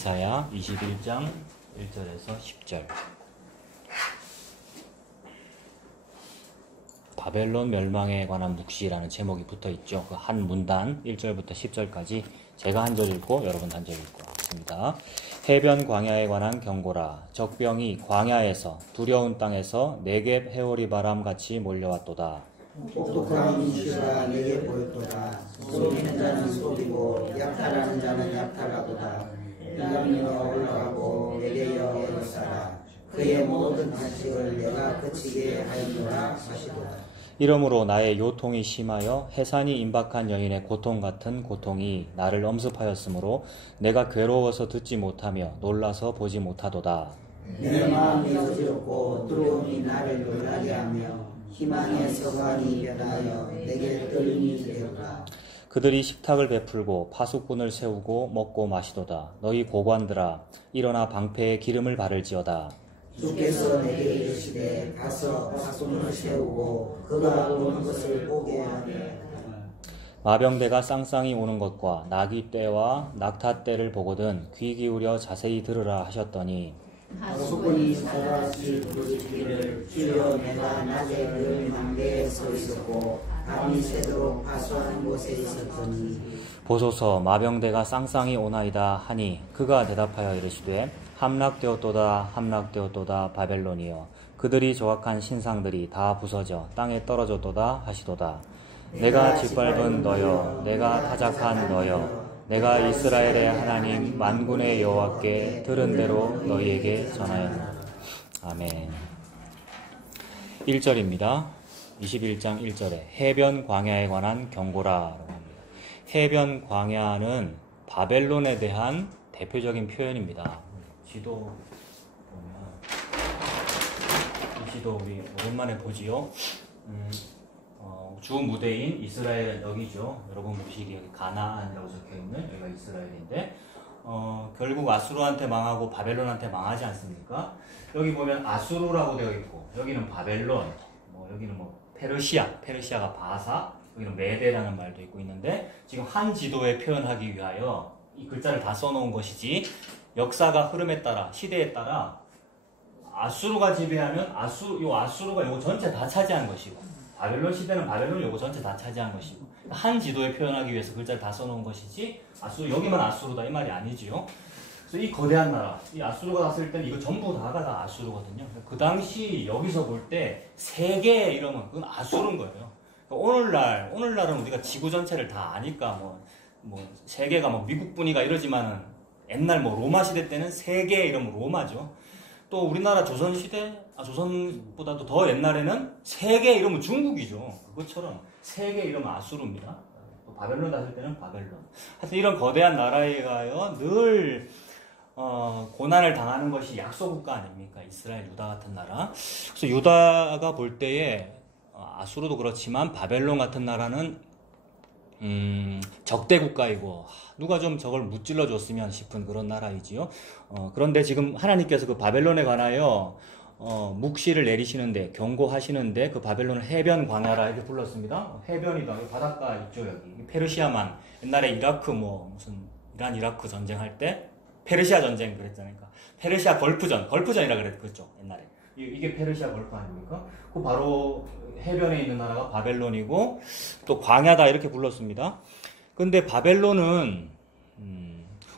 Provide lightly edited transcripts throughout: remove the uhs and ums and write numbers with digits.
이사야 21장 1절에서 10절. 바벨론 멸망에 관한 묵시라는 제목이 붙어 있죠. 그 한 문단 1절부터 10절까지 제가 한 절 읽고 여러분 한 절 읽고 하겠습니다. 해변 광야에 관한 경고라. 적병이 광야에서 두려운 땅에서 네겝 해오리 바람 같이 몰려왔도다. 똑똑한 이슈가 내게 보였도다. 소리는 자는 소리고 약탈하는 자는 약탈하도다. 일감리가 올라가고 내게여 에로사라. 그의 모든 탄식을 내가 그치게 하였노라 하시도다. 이러므로 나의 요통이 심하여 해산이 임박한 여인의 고통 같은 고통이 나를 엄습하였으므로 내가 괴로워서 듣지 못하며 놀라서 보지 못하도다. 내 마음이 어지럽고 두려움이 나를 놀라게 하며 희망의 서광이 변하여 내게 떨림이 되었다. 그들이 식탁을 베풀고 파수꾼을 세우고 먹고 마시도다. 너희 고관들아 일어나 방패에 기름을 바를지어다. 주께서 내게 이르시되 가서 파수꾼을 세우고 그가 오는 것을 보게 하되 마병대가 쌍쌍이 오는 것과 나귀 떼와 낙타 떼를 보거든 귀 기울여 자세히 들으라 하셨더니 파수꾼이 사다시 부르짖기를 주여 내가 낮에 늘 망대에 서 있었고 밤이 새도록 파수하는 곳에 있었더니 보소서 마병대가 쌍쌍이 오나이다 하니 그가 대답하여 이르시되 함락되었도다 함락되었도다 바벨론이여 그들이 조각한 신상들이 다 부서져 땅에 떨어졌도다 하시도다. 내가 짓밟은 너여 내가 타작한 너여 내가 이스라엘의 하나님 만군의 여호와께 들은 대로 너희에게 전하였노라. 아멘. 1절입니다. 21장 1절에 해변 광야에 관한 경고라라고 합니다. 해변 광야는 바벨론에 대한 대표적인 표현입니다. 지도 보면 이 지도 우리 오랜만에 보지요. 주 무대인 이스라엘은 여기죠. 여러분 보시기에 여기 가나안이라고 적혀있는 여기가 이스라엘인데 결국 아수르한테 망하고 바벨론한테 망하지 않습니까? 여기 보면 아수르라고 되어 있고 여기는 바벨론, 여기는 페르시아가 바사, 여기는 메데라는 말도 있고 있는데 지금 한 지도에 표현하기 위하여 이 글자를 다 써놓은 것이지 역사가 흐름에 따라 시대에 따라 아수르가 지배하면 아수르가 요거 전체 다 차지한 것이고 바벨론 시대는 바벨론 요거 전체 다 차지한 것이고 한 지도에 표현하기 위해서 글자를 다 써놓은 것이지 여기만 아수르다 이 말이 아니지요. 그래서 이 거대한 나라, 이 아수르가 났을 때는 이거 전부 다가 다 아수르거든요. 그 당시 여기서 볼 때 세계 이러면 그건 아수르인 거예요. 그러니까 오늘날은 우리가 지구 전체를 다 아니까 세계가 미국분이가 이러지만은 옛날 로마 시대 때는 세계 이러면 로마죠. 또 우리나라 조선보다도 더 옛날에는 세계 이러면 중국이죠. 그것처럼 세계 이러면 아수르입니다. 또 바벨론 났을 때는 바벨론. 하여튼 이런 거대한 나라에 가요 늘 고난을 당하는 것이 약소국가 아닙니까? 이스라엘, 유다 같은 나라. 그래서 유다가 볼 때에 아수르도 그렇지만 바벨론 같은 나라는 적대국가이고 누가 좀 저걸 무찔러 줬으면 싶은 그런 나라이지요. 그런데 지금 하나님께서 그 바벨론에 관하여 묵시를 내리시는데 경고하시는데 그 바벨론을 해변 광야라 이렇게 불렀습니다. 해변이다. 바닷가 있죠 여기. 페르시아만 옛날에 이라크 이란 이라크 전쟁할 때 페르시아 전쟁 그랬잖아요. 그러니까 페르시아 걸프전이라 그랬죠 옛날에. 이게 페르시아 걸프 아닙니까? 그 바로 해변에 있는 나라가 바벨론이고 또 광야다 이렇게 불렀습니다. 근데 바벨론은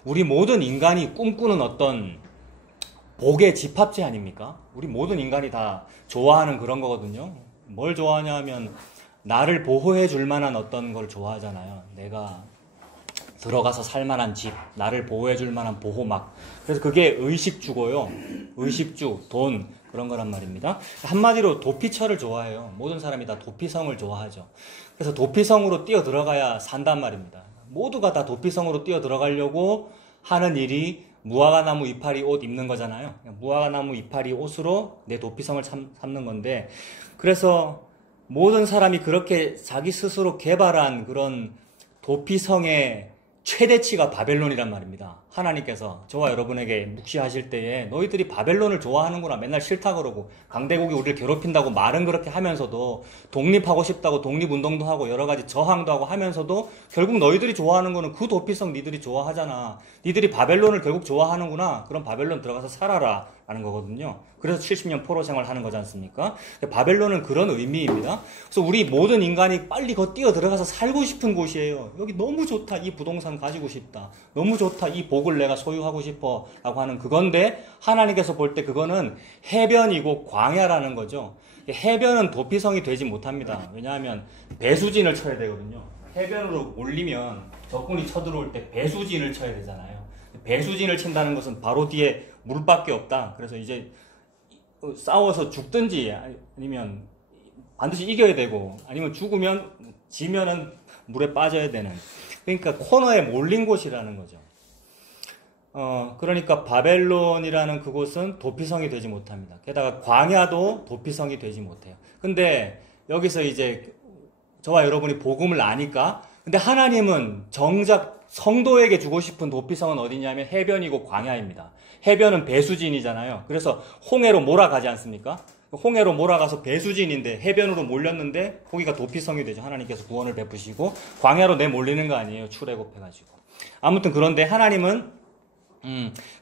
우리 모든 인간이 꿈꾸는 어떤 복의 집합체 아닙니까? 우리 모든 인간이 다 좋아하는 그런 거거든요. 뭘 좋아하냐 하면 나를 보호해 줄 만한 어떤 걸 좋아하잖아요. 내가 들어가서 살 만한 집, 나를 보호해 줄 만한 보호막. 그래서 그게 의식주고요. 의식주, 돈 그런 거란 말입니다. 한마디로 도피처를 좋아해요. 모든 사람이 다 도피성을 좋아하죠. 그래서 도피성으로 뛰어 들어가야 산단 말입니다. 모두가 다 도피성으로 뛰어 들어가려고 하는 일이 무화과나무 이파리 옷 입는 거잖아요. 무화과나무 이파리 옷으로 내 도피성을 삼는 건데 그래서 모든 사람이 그렇게 자기 스스로 개발한 그런 도피성의 최대치가 바벨론이란 말입니다. 하나님께서 저와 여러분에게 묵시하실 때에 너희들이 바벨론을 좋아하는구나, 맨날 싫다 그러고 강대국이 우리를 괴롭힌다고 말은 그렇게 하면서도 독립하고 싶다고 독립운동도 하고 여러 가지 저항도 하고 하면서도 결국 너희들이 좋아하는 거는 그 도피성 니들이 좋아하잖아. 니들이 바벨론을 결국 좋아하는구나. 그럼 바벨론 들어가서 살아라 라는 거거든요. 그래서 70년 포로 생활하는 거지 않습니까? 바벨론은 그런 의미입니다. 그래서 우리 모든 인간이 빨리 뛰어 들어가서 살고 싶은 곳이에요. 여기 너무 좋다. 이 부동산 가지고 싶다. 너무 좋다. 이 복을 내가 소유하고 싶어 라고 하는 그건데, 하나님께서 볼 때 그거는 해변이고 광야라는 거죠. 해변은 도피성이 되지 못합니다. 왜냐하면 배수진을 쳐야 되거든요. 해변으로 올리면 적군이 쳐들어올 때 배수진을 쳐야 되잖아요. 배수진을 친다는 것은 바로 뒤에 물밖에 없다. 그래서 이제 싸워서 죽든지 아니면 반드시 이겨야 되고, 아니면 지면은 물에 빠져야 되는, 그러니까 코너에 몰린 곳이라는 거죠. 그러니까 바벨론이라는 그곳은 도피성이 되지 못합니다. 게다가 광야도 도피성이 되지 못해요. 근데 여기서 이제 저와 여러분이 복음을 아니까, 근데 하나님은 정작 성도에게 주고 싶은 도피성은 어디냐면 해변이고 광야입니다. 해변은 배수진이잖아요. 그래서 홍해로 몰아가지 않습니까? 홍해로 몰아가서 배수진인데 해변으로 몰렸는데 거기가 도피성이 되죠. 하나님께서 구원을 베푸시고 광야로 내몰리는 거 아니에요. 출애굽해가지고. 아무튼 그런데 하나님은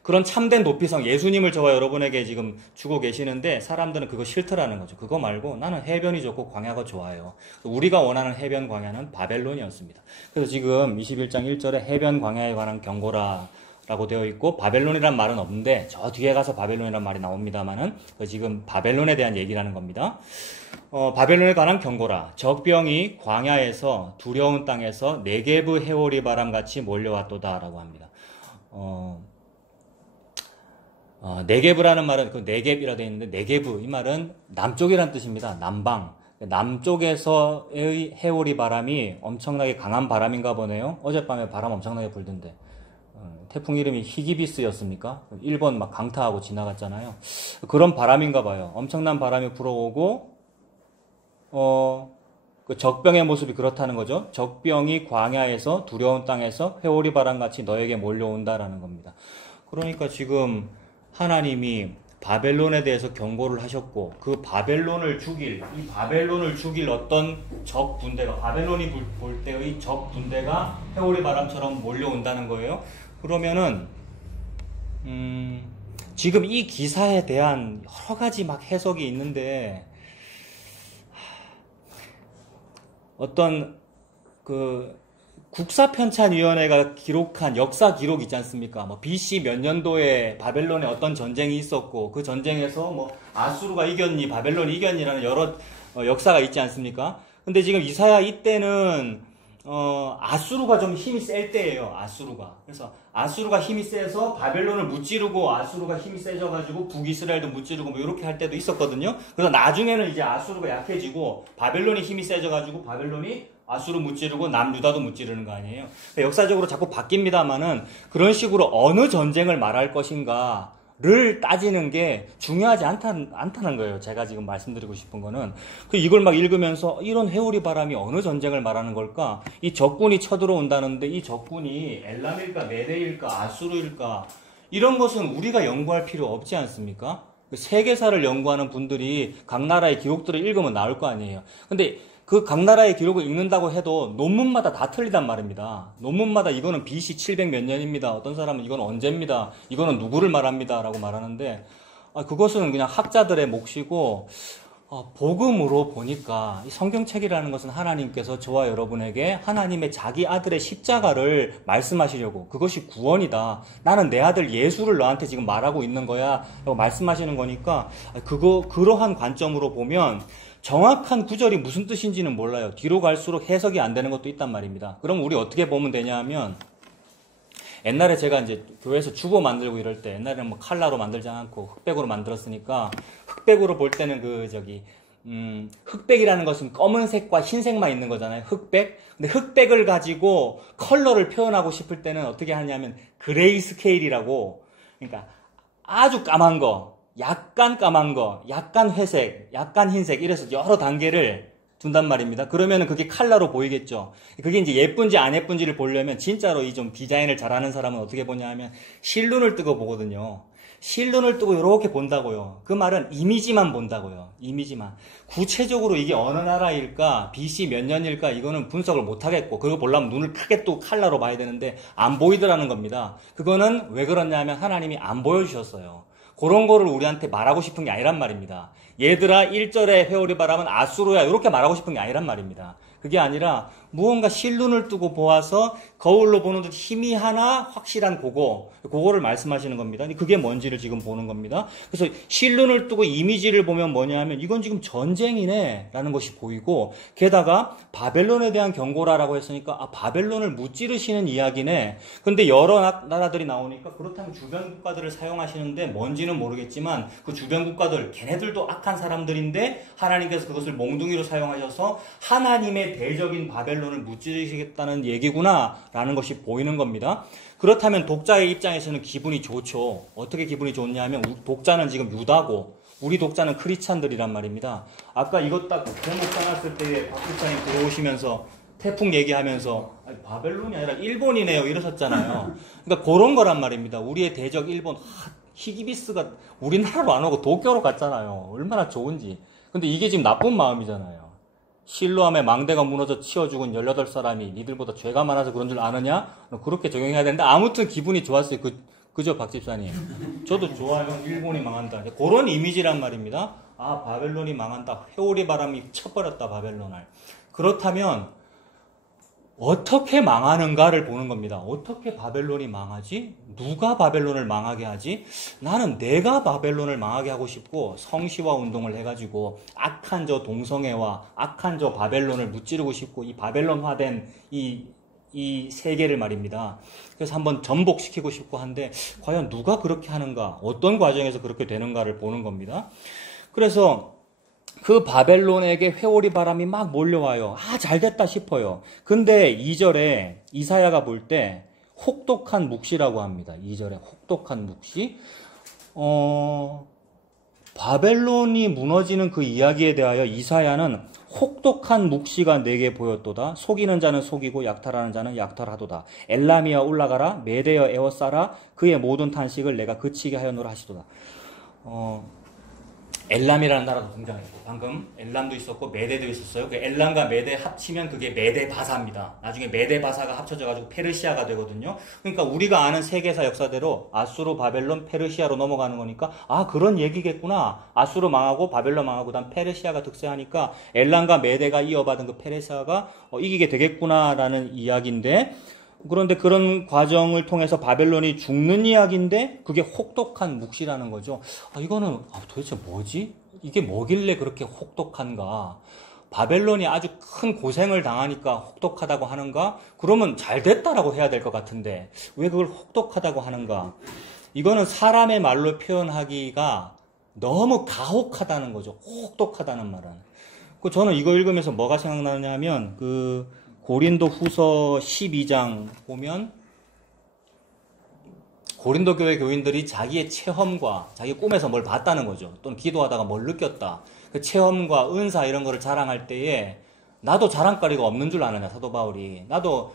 그런 참된 도피성, 예수님을 저와 여러분에게 지금 주고 계시는데 사람들은 그거 싫더라는 거죠. 그거 말고 나는 해변이 좋고 광야가 좋아요. 우리가 원하는 해변 광야는 바벨론이었습니다. 그래서 지금 21장 1절에 해변 광야에 관한 경고라고 되어 있고, 바벨론이란 말은 없는데 저 뒤에 가서 바벨론이란 말이 나옵니다만은 지금 바벨론에 대한 얘기라는 겁니다. 바벨론에 관한 경고라. 적병이 광야에서 두려운 땅에서 네게브 해오리 바람같이 몰려왔도다라고 합니다. 네게브라는 말은 그 네겝이라 되어 있는데, 네게브 이 말은 남쪽이란 뜻입니다. 남방. 남쪽에서의 해오리 바람이 엄청나게 강한 바람인가 보네요. 어젯밤에 바람 엄청나게 불던데. 태풍 이름이 히기비스였습니까? 일본 막 강타하고 지나갔잖아요. 그런 바람인가 봐요. 엄청난 바람이 불어오고, 그 적병의 모습이 그렇다는 거죠. 적병이 광야에서 두려운 땅에서 회오리 바람같이 너에게 몰려온다라는 겁니다. 그러니까 지금 하나님이 바벨론에 대해서 경고를 하셨고, 그 바벨론을 죽일 어떤 적 군대가, 바벨론이 볼 때의 적 군대가 회오리 바람처럼 몰려온다는 거예요. 그러면은 지금 이 기사에 대한 여러 가지 막 해석이 있는데, 어떤 그 국사편찬위원회가 기록한 역사 기록 있지 않습니까? 뭐 BC 몇 년도에 바벨론에 어떤 전쟁이 있었고, 그 전쟁에서 뭐 아수르가 이겼니, 바벨론이 이겼니라는 여러 역사가 있지 않습니까? 근데 지금 이사야 이때는 아수르가 좀 힘이 셀 때예요. 아수르가. 그래서 아수르가 힘이 세서 바벨론을 무찌르고, 아수르가 힘이 세져가지고 북이스라엘도 무찌르고 뭐 이렇게 할 때도 있었거든요. 그래서 나중에는 이제 아수르가 약해지고 바벨론이 힘이 세져가지고 바벨론이 아수르 무찌르고 남유다도 무찌르는 거 아니에요. 그러니까 역사적으로 자꾸 바뀝니다만은 그런 식으로 어느 전쟁을 말할 것인가를 따지는 게 중요하지 않다는 거예요. 제가 지금 말씀드리고 싶은 거는. 이걸 막 읽으면서 이런 회오리 바람이 어느 전쟁을 말하는 걸까? 이 적군이 쳐들어온다는데 이 적군이 엘람일까, 메대일까, 아수르일까? 이런 것은 우리가 연구할 필요 없지 않습니까? 세계사를 연구하는 분들이 각 나라의 기록들을 읽으면 나올 거 아니에요. 근데 그 각 나라의 기록을 읽는다고 해도 논문마다 다 틀리단 말입니다. 논문마다 이거는 BC 700 몇 년입니다. 어떤 사람은 이건 언제입니다. 이거는 누구를 말합니다. 라고 말하는데, 그것은 그냥 학자들의 몫이고, 복음으로 보니까 이 성경책이라는 것은 하나님께서 저와 여러분에게 하나님의 자기 아들의 십자가를 말씀하시려고, 그것이 구원이다. 나는 내 아들 예수를 너한테 지금 말하고 있는 거야. 라고 말씀하시는 거니까, 그러한 관점으로 보면 정확한 구절이 무슨 뜻인지는 몰라요. 뒤로 갈수록 해석이 안 되는 것도 있단 말입니다. 그럼 우리 어떻게 보면 되냐 하면, 옛날에 제가 이제 교회에서 주보 만들고 이럴 때, 옛날에는 뭐 칼라로 만들지 않고 흑백으로 만들었으니까, 흑백으로 볼 때는 흑백이라는 것은 검은색과 흰색만 있는 거잖아요. 흑백. 근데 흑백을 가지고 컬러를 표현하고 싶을 때는 어떻게 하냐면 그레이 스케일이라고, 그러니까 아주 까만 거, 약간 까만 거, 약간 회색, 약간 흰색, 이래서 여러 단계를 둔단 말입니다. 그러면은 그게 칼라로 보이겠죠. 그게 이제 예쁜지 안 예쁜지를 보려면 진짜로 이 좀 디자인을 잘하는 사람은 어떻게 보냐 하면 실눈을 뜨고 보거든요. 실눈을 뜨고 이렇게 본다고요. 그 말은 이미지만 본다고요. 이미지만. 구체적으로 이게 어느 나라일까, BC 몇 년일까, 이거는 분석을 못 하겠고, 그리고 보려면 눈을 크게 또 칼라로 봐야 되는데, 안 보이더라는 겁니다. 그거는 왜 그러냐면 하나님이 안 보여주셨어요. 그런 거를 우리한테 말하고 싶은 게 아니란 말입니다. 얘들아 1절에 회오리 바람은 아수르야 이렇게 말하고 싶은 게 아니란 말입니다. 그게 아니라 무언가 실눈을 뜨고 보아서 거울로 보는 듯 희미하나 확실한 그거를 말씀하시는 겁니다. 그게 뭔지를 지금 보는 겁니다. 그래서 실눈을 뜨고 이미지를 보면 뭐냐 하면 이건 지금 전쟁이네 라는 것이 보이고, 게다가 바벨론에 대한 경고라라고 했으니까 바벨론을 무찌르시는 이야기네. 근데 여러 나라들이 나오니까 그렇다면 주변 국가들을 사용하시는데 뭔지는 모르겠지만 그 주변 국가들 걔네들도 악한 사람들인데 하나님께서 그것을 몽둥이로 사용하셔서 하나님의 대적인 바벨론을 무찌르시겠다는 얘기구나 라는 것이 보이는 겁니다. 그렇다면 독자의 입장에서는 기분이 좋죠. 어떻게 기분이 좋냐 하면 독자는 지금 유다고 우리 독자는 크리스찬들이란 말입니다. 아까 이것 딱 제목 써놨을 때 박 목사님 들어오시면서 태풍 얘기하면서 바벨론이 아니라 일본이네요 이러셨잖아요. 그러니까 그런 거란 말입니다. 우리의 대적 일본, 히기비스가 우리나라로 안 오고 도쿄로 갔잖아요. 얼마나 좋은지. 근데 이게 지금 나쁜 마음이잖아요. 실로암에 망대가 무너져 치워 죽은 18사람이 니들보다 죄가 많아서 그런 줄 아느냐? 그렇게 적용해야 되는데 아무튼 기분이 좋았어요. 그죠, 박 집사님? 저도 좋아요. 일본이 망한다. 그런 이미지란 말입니다. 바벨론이 망한다. 회오리 바람이 쳐버렸다, 바벨론을. 그렇다면 어떻게 망하는가를 보는 겁니다. 어떻게 바벨론이 망하지? 누가 바벨론을 망하게 하지? 나는 내가 바벨론을 망하게 하고 싶고 성시화 운동을 해가지고 악한 저 동성애와 악한 저 바벨론을 무찌르고 싶고 이 바벨론화된 이 세계를 말입니다. 그래서 한번 전복시키고 싶고 한데 과연 누가 그렇게 하는가? 어떤 과정에서 그렇게 되는가를 보는 겁니다. 그래서 그 바벨론에게 회오리 바람이 막 몰려와요. 잘됐다 싶어요. 근데 2절에 이사야가 볼 때 혹독한 묵시라고 합니다. 2절에 혹독한 묵시. 바벨론이 무너지는 그 이야기에 대하여 이사야는 혹독한 묵시가 내게 보였도다. 속이는 자는 속이고 약탈하는 자는 약탈하도다. 엘람이여 올라가라. 메대여 에워싸라. 그의 모든 탄식을 내가 그치게 하였노라 하시도다. 엘람이라는 나라도 등장했고 방금 엘람도 있었고 메대도 있었어요. 그 엘람과 메대 합치면 그게 메데바사입니다. 나중에 메데바사가 합쳐져가지고 페르시아가 되거든요. 그러니까 우리가 아는 세계사 역사대로 아수르, 바벨론, 페르시아로 넘어가는 거니까 그런 얘기겠구나. 아수르 망하고 바벨론 망하고 그다음 페르시아가 득세하니까 엘람과 메대가 이어받은 그 페르시아가 이기게 되겠구나라는 이야기인데, 그런데 그런 과정을 통해서 바벨론이 죽는 이야기인데 그게 혹독한 묵시라는 거죠. 이거는 도대체 뭐지? 이게 뭐길래 그렇게 혹독한가? 바벨론이 아주 큰 고생을 당하니까 혹독하다고 하는가? 그러면 잘 됐다라고 해야 될 것 같은데 왜 그걸 혹독하다고 하는가? 이거는 사람의 말로 표현하기가 너무 가혹하다는 거죠. 혹독하다는 말은. 저는 이거 읽으면서 뭐가 생각나느냐 하면 고린도 후서 12장 보면 고린도 교회 교인들이 자기의 체험과 자기 꿈에서 뭘 봤다는 거죠. 또는 기도하다가 뭘 느꼈다. 그 체험과 은사 이런 거를 자랑할 때에 나도 자랑거리가 없는 줄 아느냐, 사도 바울이. 나도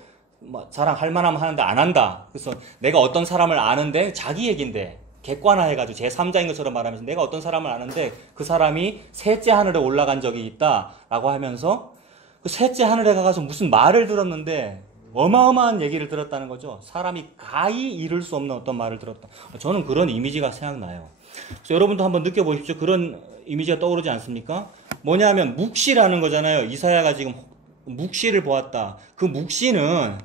자랑할 만하면 하는데 안 한다. 그래서 내가 어떤 사람을 아는데 자기 얘기인데 객관화해가지고 제3자인 것처럼 말하면서 내가 어떤 사람을 아는데 그 사람이 셋째 하늘에 올라간 적이 있다라고 하면서 그 셋째 하늘에 가서 무슨 말을 들었는데 어마어마한 얘기를 들었다는 거죠. 사람이 가히 이룰 수 없는 어떤 말을 들었다. 저는 그런 이미지가 생각나요. 그래서 여러분도 한번 느껴보십시오. 그런 이미지가 떠오르지 않습니까? 뭐냐면 묵시라는 거잖아요. 이사야가 지금 묵시를 보았다. 그 묵시는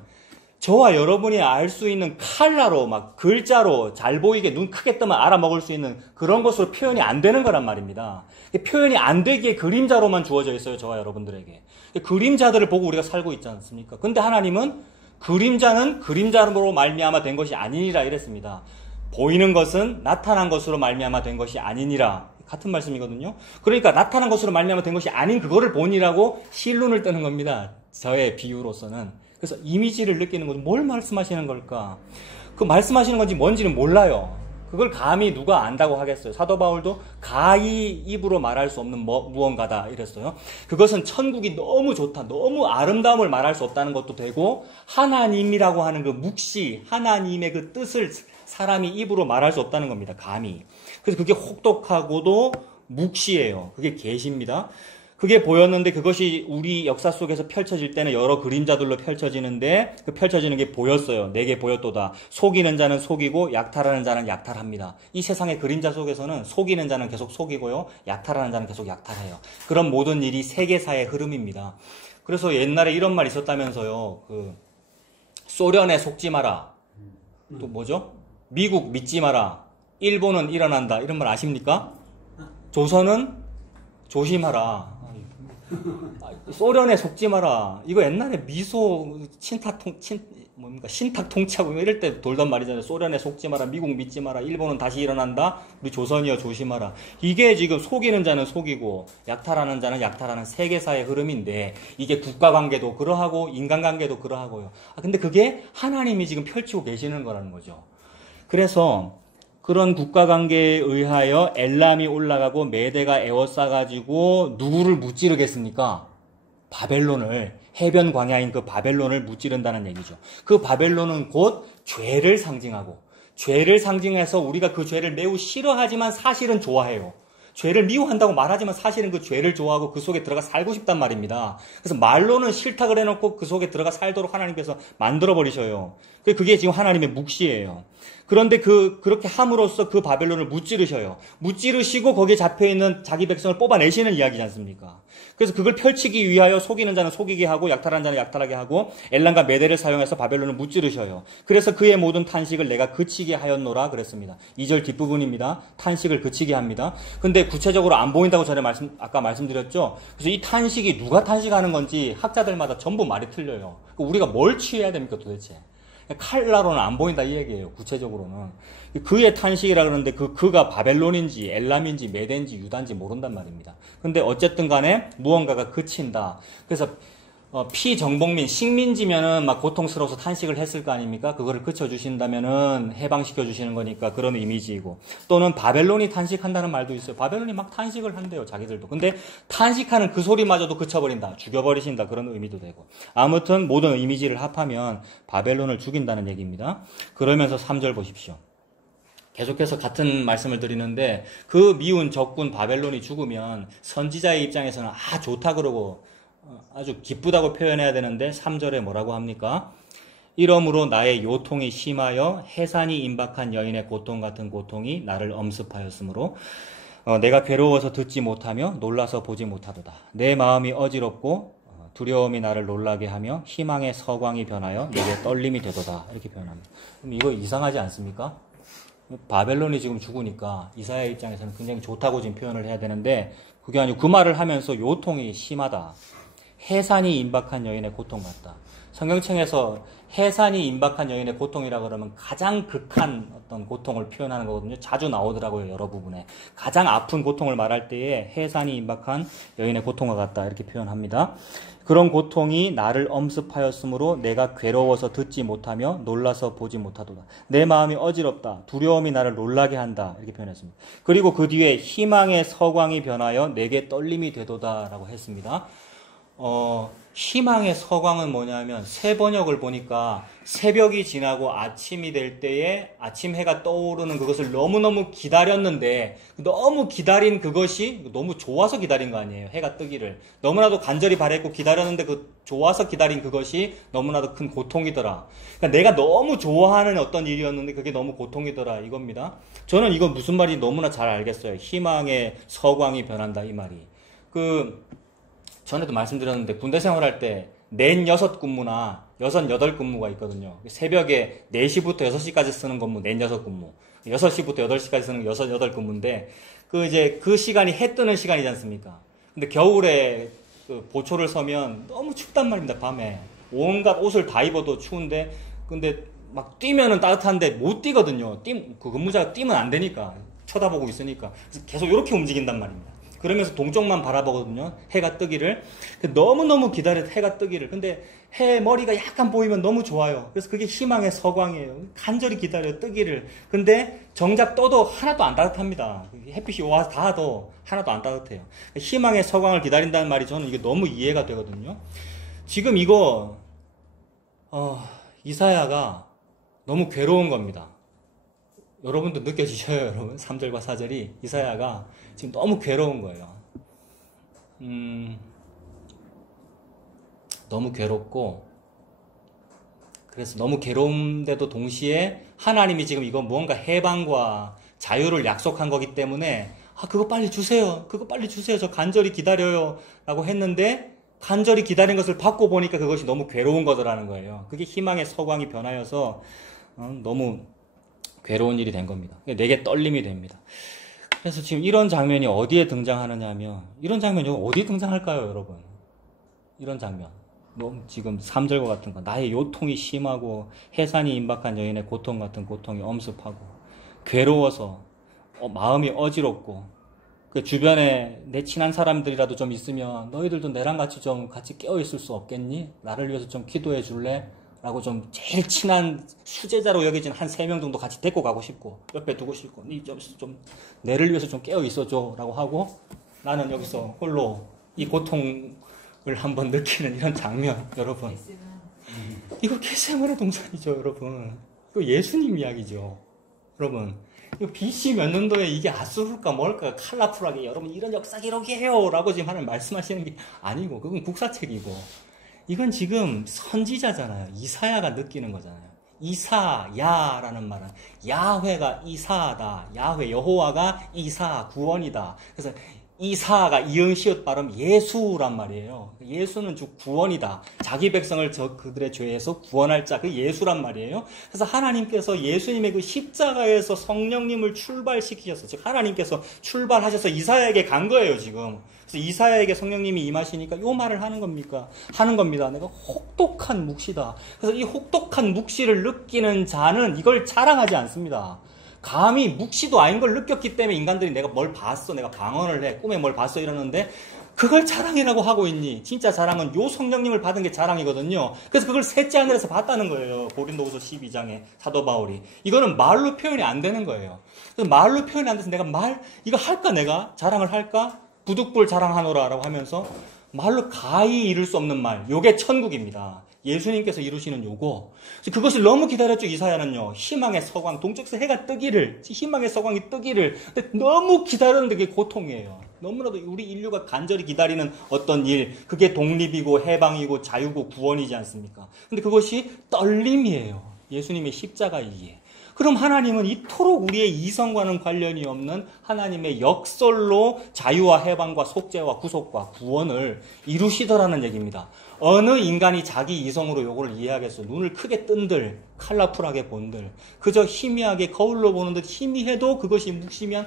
저와 여러분이 알 수 있는 칼라로 막 글자로 잘 보이게 눈 크게 뜨면 알아먹을 수 있는 그런 것으로 표현이 안 되는 거란 말입니다. 표현이 안 되기에 그림자로만 주어져 있어요. 저와 여러분들에게. 그림자들을 보고 우리가 살고 있지 않습니까? 근데 하나님은 그림자는 그림자로 말미암아 된 것이 아니니라 이랬습니다. 보이는 것은 나타난 것으로 말미암아 된 것이 아니니라. 같은 말씀이거든요. 그러니까 나타난 것으로 말미암아 된 것이 아닌 그거를 본이라고 실눈을 뜨는 겁니다. 저의 비유로서는. 그래서 이미지를 느끼는 거죠. 뭘 말씀하시는 걸까? 그 말씀하시는 건지 뭔지는 몰라요. 그걸 감히 누가 안다고 하겠어요? 사도 바울도 가히 입으로 말할 수 없는 무언가다 이랬어요. 그것은 천국이 너무 좋다, 너무 아름다움을 말할 수 없다는 것도 되고, 하나님이라고 하는 그 묵시, 하나님의 그 뜻을 사람이 입으로 말할 수 없다는 겁니다. 감히. 그래서 그게 혹독하고도 묵시예요. 그게 계시입니다. 그게 보였는데 그것이 우리 역사 속에서 펼쳐질 때는 여러 그림자들로 펼쳐지는데 그 펼쳐지는 게 보였어요. 내게 보였도다. 속이는 자는 속이고 약탈하는 자는 약탈합니다. 이 세상의 그림자 속에서는 속이는 자는 계속 속이고요. 약탈하는 자는 계속 약탈해요. 그런 모든 일이 세계사의 흐름입니다. 그래서 옛날에 이런 말 있었다면서요. 소련에 속지 마라. 또 뭐죠? 미국 믿지 마라. 일본은 일어난다. 이런 말 아십니까? 조선은 조심하라. 소련에 속지 마라. 이거 옛날에 미소 신탁 통치하고 이럴 때 돌던 말이잖아요. 소련에 속지 마라. 미국 믿지 마라. 일본은 다시 일어난다. 우리 조선이여 조심하라. 이게 지금 속이는 자는 속이고 약탈하는 자는 약탈하는 세계사의 흐름인데 이게 국가관계도 그러하고 인간관계도 그러하고요. 근데 그게 하나님이 지금 펼치고 계시는 거라는 거죠. 그래서 그런 국가관계에 의하여 엘람이 올라가고 메대가 에워싸가지고 누구를 무찌르겠습니까? 바벨론을, 해변 광야인 그 바벨론을 무찌른다는 얘기죠. 그 바벨론은 곧 죄를 상징하고, 죄를 상징해서 우리가 그 죄를 매우 싫어하지만 사실은 좋아해요. 죄를 미워한다고 말하지만 사실은 그 죄를 좋아하고 그 속에 들어가 살고 싶단 말입니다. 그래서 말로는 싫다 그래놓고 그 속에 들어가 살도록 하나님께서 만들어버리셔요. 그게 지금 하나님의 묵시예요. 그런데 그렇게 함으로써 그 바벨론을 무찌르셔요. 무찌르시고 거기에 잡혀있는 자기 백성을 뽑아내시는 이야기지 않습니까? 그래서 그걸 펼치기 위하여 속이는 자는 속이게 하고 약탈하는 자는 약탈하게 하고 엘람과 메대를 사용해서 바벨론을 무찌르셔요. 그래서 그의 모든 탄식을 내가 그치게 하였노라 그랬습니다. 2절 뒷부분입니다. 탄식을 그치게 합니다. 근데 구체적으로 안 보인다고 전에 아까 말씀드렸죠. 그래서 이 탄식이 누가 탄식하는 건지 학자들마다 전부 말이 틀려요. 우리가 뭘 취해야 됩니까 도대체? 칼라로는 안 보인다 이 얘기예요. 구체적으로는. 그의 탄식이라 그러는데 그가 바벨론인지 엘람인지 메대인지 유다인지 모른단 말입니다. 근데 어쨌든 간에 무언가가 그친다. 그래서 피정복민, 식민지면은 막 고통스러워서 탄식을 했을 거 아닙니까? 그거를 그쳐주신다면은 해방시켜 주시는 거니까 그런 이미지이고. 또는 바벨론이 탄식한다는 말도 있어요. 바벨론이 막 탄식을 한대요, 자기들도. 근데 탄식하는 그 소리마저도 그쳐버린다, 죽여버리신다, 그런 의미도 되고. 아무튼 모든 이미지를 합하면 바벨론을 죽인다는 얘기입니다. 그러면서 3절 보십시오. 계속해서 같은 말씀을 드리는데 그 미운 적군 바벨론이 죽으면 선지자의 입장에서는 좋다 그러고 아주 기쁘다고 표현해야 되는데 3절에 뭐라고 합니까? 이러므로 나의 요통이 심하여 해산이 임박한 여인의 고통 같은 고통이 나를 엄습하였으므로 내가 괴로워서 듣지 못하며 놀라서 보지 못하도다. 내 마음이 어지럽고 두려움이 나를 놀라게 하며 희망의 서광이 변하여 내게 떨림이 되도다. 이렇게 표현합니다. 그럼 이거 이상하지 않습니까? 바벨론이 지금 죽으니까 이사야 입장에서는 굉장히 좋다고 지금 표현을 해야 되는데 그게 아니고 그 말을 하면서 요통이 심하다. 해산이 임박한 여인의 고통 같다. 성경책에서 해산이 임박한 여인의 고통이라 그러면 가장 극한 어떤 고통을 표현하는 거거든요. 자주 나오더라고요. 여러 부분에. 가장 아픈 고통을 말할 때에 해산이 임박한 여인의 고통과 같다. 이렇게 표현합니다. 그런 고통이 나를 엄습하였으므로 내가 괴로워서 듣지 못하며 놀라서 보지 못하도다. 내 마음이 어지럽다. 두려움이 나를 놀라게 한다. 이렇게 표현했습니다. 그리고 그 뒤에 희망의 서광이 변하여 내게 떨림이 되도다라고 했습니다. 희망의 서광은 뭐냐면 새 번역을 보니까 새벽이 지나고 아침이 될 때에 아침 해가 떠오르는 그것을 너무너무 기다렸는데 너무 기다린 그것이 너무 좋아서 기다린 거 아니에요. 해가 뜨기를. 너무나도 간절히 바랬고 기다렸는데 그 좋아서 기다린 그것이 너무나도 큰 고통이더라. 그러니까 내가 너무 좋아하는 어떤 일이었는데 그게 너무 고통이더라 이겁니다. 저는 이거 무슨 말인지 너무나 잘 알겠어요. 희망의 서광이 변한다 이 말이. 전에도 말씀드렸는데 군대 생활할 때 낸 6근무나 6, 8근무가 있거든요. 새벽에 4시부터 6시까지 쓰는 근무, 낸 6근무. 6시부터 8시까지 쓰는 6, 8근무인데 그 시간이 해 뜨는 시간이지 않습니까? 근데 겨울에 그 보초를 서면 너무 춥단 말입니다, 밤에. 온갖 옷을 다 입어도 추운데 근데 막 뛰면은 따뜻한데 못 뛰거든요. 그 근무자가 뛰면 안 되니까. 쳐다보고 있으니까. 그래서 계속 이렇게 움직인단 말입니다. 그러면서 동쪽만 바라보거든요. 해가 뜨기를. 너무너무 기다려 해가 뜨기를. 근데 해 머리가 약간 보이면 너무 좋아요. 그래서 그게 희망의 서광이에요. 간절히 기다려 뜨기를. 근데 정작 떠도 하나도 안 따뜻합니다. 햇빛이 와서 닿아도 하나도 안 따뜻해요. 희망의 서광을 기다린다는 말이 저는 이게 너무 이해가 되거든요. 지금 이거 이사야가 너무 괴로운 겁니다. 여러분도 느껴지셔요, 여러분? 3절과 4절이 이사야가 지금 너무 괴로운 거예요. 너무 괴롭고, 그래서 너무 괴로운데도 동시에 하나님이 지금 이거 뭔가 해방과 자유를 약속한 거기 때문에 그거 빨리 주세요. 그거 빨리 주세요. 저 간절히 기다려요. 라고 했는데 간절히 기다린 것을 받고 보니까 그것이 너무 괴로운 거더라는 거예요. 그게 희망의 서광이 변하여서 너무 괴로운 일이 된 겁니다. 내게 떨림이 됩니다. 그래서 지금 이런 장면이 어디에 등장하느냐 하면, 이런 장면이 어디 등장할까요, 여러분? 이런 장면. 지금 3절과 같은 거. 나의 요통이 심하고 해산이 임박한 여인의 고통 같은 고통이 엄습하고 괴로워서 마음이 어지럽고 그 주변에 내 친한 사람들이라도 좀 있으면 너희들도 내랑 같이 좀 같이 깨어있을 수 없겠니? 나를 위해서 좀 기도해 줄래? 라고 좀 제일 친한 수제자로 여겨진 한 3명 정도 같이 데리고 가고 싶고 옆에 두고 싶고 니 좀 내를 위해서 좀 깨어있어줘 라고 하고 나는 여기서 홀로 이 고통을 한번 느끼는 이런 장면. 여러분, 이거 겟세마네 동산이죠. 여러분, 이거 예수님 이야기죠. 여러분, 이거 BC 몇 년도에 이게 아수르일까 뭘까 컬러풀하게 여러분 이런 역사 기록이 해요 라고 지금 하는 말씀하시는 게 아니고, 그건 국사책이고, 이건 지금 선지자잖아요. 이사야가 느끼는 거잖아요. 이사야라는 말은 야훼가 이사다. 야훼 여호와가 이사 구원이다. 그래서 이사가 이응시옷 발음 예수란 말이에요. 예수는 즉 구원이다. 자기 백성을 그들의 죄에서 구원할 자, 그 예수란 말이에요. 그래서 하나님께서 예수님의 그 십자가에서 성령님을 출발시키셔서, 즉 하나님께서 출발하셔서 이사야에게 간 거예요, 지금. 그래서 이사야에게 성령님이 임하시니까 요 말을 하는 겁니다. 내가 혹독한 묵시다. 그래서 이 혹독한 묵시를 느끼는 자는 이걸 자랑하지 않습니다. 감히 묵시도 아닌 걸 느꼈기 때문에 인간들이 내가 뭘 봤어, 내가 방언을 해, 꿈에 뭘 봤어 이러는데 그걸 자랑이라고 하고 있니? 진짜 자랑은 요 성령님을 받은 게 자랑이거든요. 그래서 그걸 셋째 하늘에서 봤다는 거예요. 고린도후서 12장에 사도 바울이. 이거는 말로 표현이 안 되는 거예요. 그래서 말로 표현이 안 돼서 내가 이거 할까, 내가 자랑을 할까? 부득불 자랑하노라 라고 하면서 말로 가히 이룰 수 없는 말, 요게 천국입니다. 예수님께서 이루시는 요거. 그것을 너무 기다렸죠, 이사야는요. 희망의 서광, 동쪽에서 해가 뜨기를, 희망의 서광이 뜨기를. 근데 너무 기다렸는데 그게 고통이에요. 너무나도 우리 인류가 간절히 기다리는 어떤 일, 그게 독립이고 해방이고 자유고 구원이지 않습니까? 근데 그것이 떨림이에요. 예수님의 십자가이기에. 그럼 하나님은 이토록 우리의 이성과는 관련이 없는 하나님의 역설로 자유와 해방과 속죄와 구속과 구원을 이루시더라는 얘기입니다. 어느 인간이 자기 이성으로 요거를 이해하겠어? 눈을 크게 뜬들, 컬러풀하게 본들, 그저 희미하게 거울로 보는 듯 희미해도 그것이 묵시면